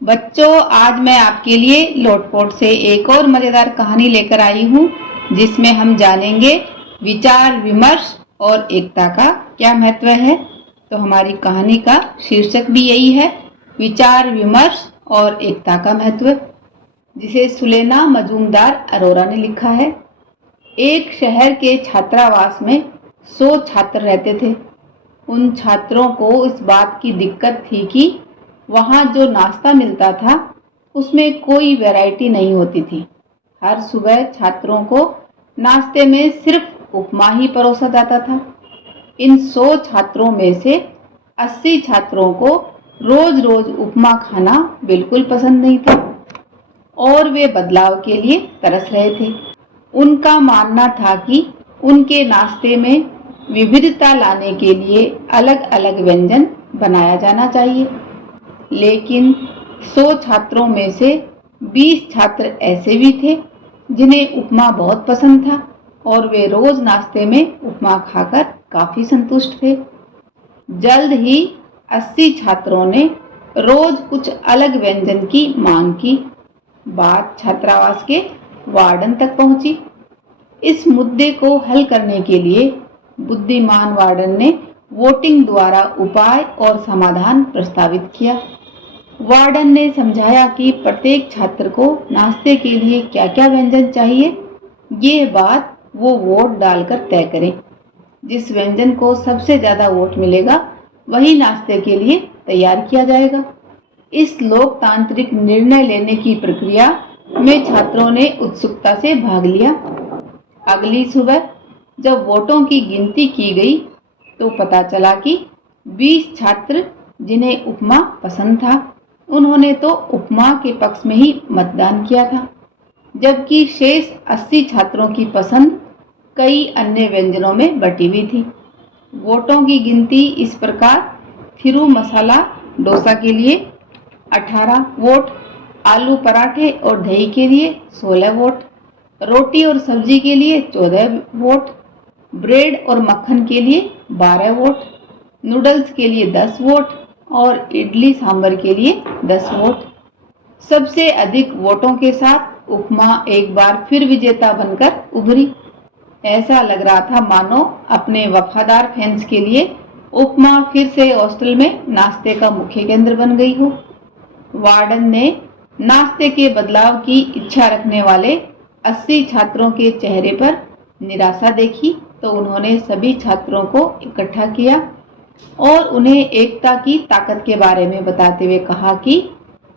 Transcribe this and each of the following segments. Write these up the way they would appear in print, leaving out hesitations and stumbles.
बच्चों, आज मैं आपके लिए लोटपोट से एक और मज़ेदार कहानी लेकर आई हूँ, जिसमें हम जानेंगे विचार विमर्श और एकता का क्या महत्व है। तो हमारी कहानी का शीर्षक भी यही है, विचार विमर्श और एकता का महत्व, जिसे सुलेना मजूमदार अरोरा ने लिखा है। एक शहर के छात्रावास में 100 छात्र रहते थे। उन छात्रों को इस बात की दिक्कत थी कि वहाँ जो नाश्ता मिलता था उसमें कोई वैरायटी नहीं होती थी। हर सुबह छात्रों को नाश्ते में सिर्फ उपमा ही परोसा जाता था। इन 100 छात्रों में से 80 छात्रों को रोज रोज उपमा खाना बिल्कुल पसंद नहीं था और वे बदलाव के लिए तरस रहे थे। उनका मानना था कि उनके नाश्ते में विविधता लाने के लिए अलग अलग व्यंजन बनाया जाना चाहिए। लेकिन 100 छात्रों में से 20 छात्र ऐसे भी थे जिन्हें उपमा बहुत पसंद था और वे रोज नाश्ते में उपमा खाकर काफी संतुष्ट थे। जल्द ही 80 छात्रों ने रोज कुछ अलग व्यंजन की मांग की। बात छात्रावास के वार्डन तक पहुंची। इस मुद्दे को हल करने के लिए बुद्धिमान वार्डन ने वोटिंग द्वारा उपाय और समाधान प्रस्तावित किया। वार्डन ने समझाया कि प्रत्येक छात्र को नाश्ते के लिए क्या क्या व्यंजन चाहिए, ये बात वो वोट डालकर तय करें। जिस व्यंजन को सबसे ज्यादा वोट मिलेगा वही नाश्ते के लिए तैयार किया जाएगा। इस लोकतांत्रिक निर्णय लेने की प्रक्रिया में छात्रों ने उत्सुकता से भाग लिया। अगली सुबह जब वोटों की गिनती की गई तो पता चला कि 20 छात्र जिन्हें उपमा पसंद था, उन्होंने तो उपमा के पक्ष में ही मतदान किया था, जबकि शेष 80 छात्रों की पसंद कई अन्य व्यंजनों में बटी हुई थी। वोटों की गिनती इस प्रकार: थिरू मसाला डोसा के लिए 18 वोट, आलू पराठे और दही के लिए 16 वोट, रोटी और सब्जी के लिए 14 वोट, ब्रेड और मक्खन के लिए 12 वोट, नूडल्स के लिए 10 वोट और इडली सांभर के लिए 10 वोट। सबसे अधिक वोटों के साथ उपमा एक बार फिर विजेता बनकर उभरी। ऐसा लग रहा था मानो अपने वफादार फैंस के लिए उपमा फिर से हॉस्टल में नाश्ते का मुख्य केंद्र बन गई हो। वार्डन ने नाश्ते के बदलाव की इच्छा रखने वाले 80 छात्रों के चेहरे पर निराशा देखी तो उन्होंने सभी छात्रों को इकट्ठा किया और उन्हें एकता की ताकत के बारे में बताते हुए कहा कि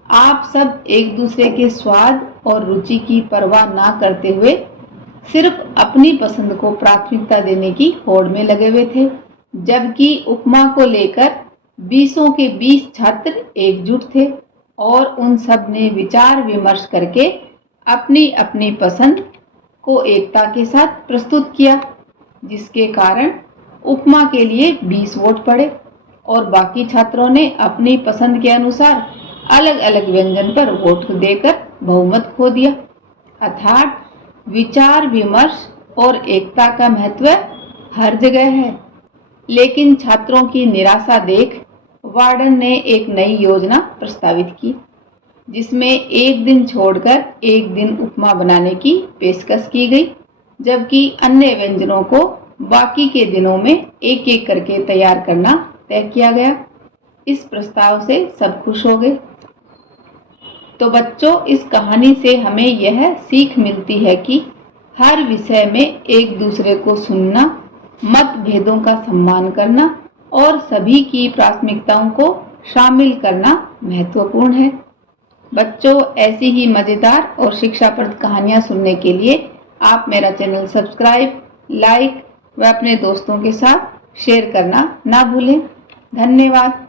आप सब एक दूसरे के स्वाद और रुचि की परवाह ना करते हुए सिर्फ अपनी पसंद को प्राथमिकता देने की होड़ में लगे हुए थे, जबकि उपमा को लेकर 20 के 20 छात्र एकजुट थे और उन सब ने विचार विमर्श करके अपनी अपनी पसंद को एकता के साथ प्रस्तुत किया, जिसके कारण उपमा के लिए 20 वोट पड़े और बाकी छात्रों ने अपनी पसंद के अनुसार अलग अलग व्यंजन पर वोट देकर बहुमत खो दिया। अर्थात विचार विमर्श और एकता का महत्व हर जगह है। लेकिन छात्रों की निराशा देख वार्डन ने एक नई योजना प्रस्तावित की, जिसमें एक दिन छोड़कर एक दिन उपमा बनाने की पेशकश की गई, जबकि अन्य व्यंजनों को बाकी के दिनों में एक एक करके तैयार करना तय किया गया। इस प्रस्ताव से सब खुश हो गए। तो बच्चों, इस कहानी से हमें यह सीख मिलती है कि हर विषय में एक दूसरे को सुनना, मतभेदों का सम्मान करना और सभी की प्राथमिकताओं को शामिल करना महत्वपूर्ण है। बच्चों, ऐसी ही मजेदार और शिक्षाप्रद कहानियां सुनने के लिए आप मेरा चैनल सब्सक्राइब, लाइक व अपने दोस्तों के साथ शेयर करना ना भूलें। धन्यवाद।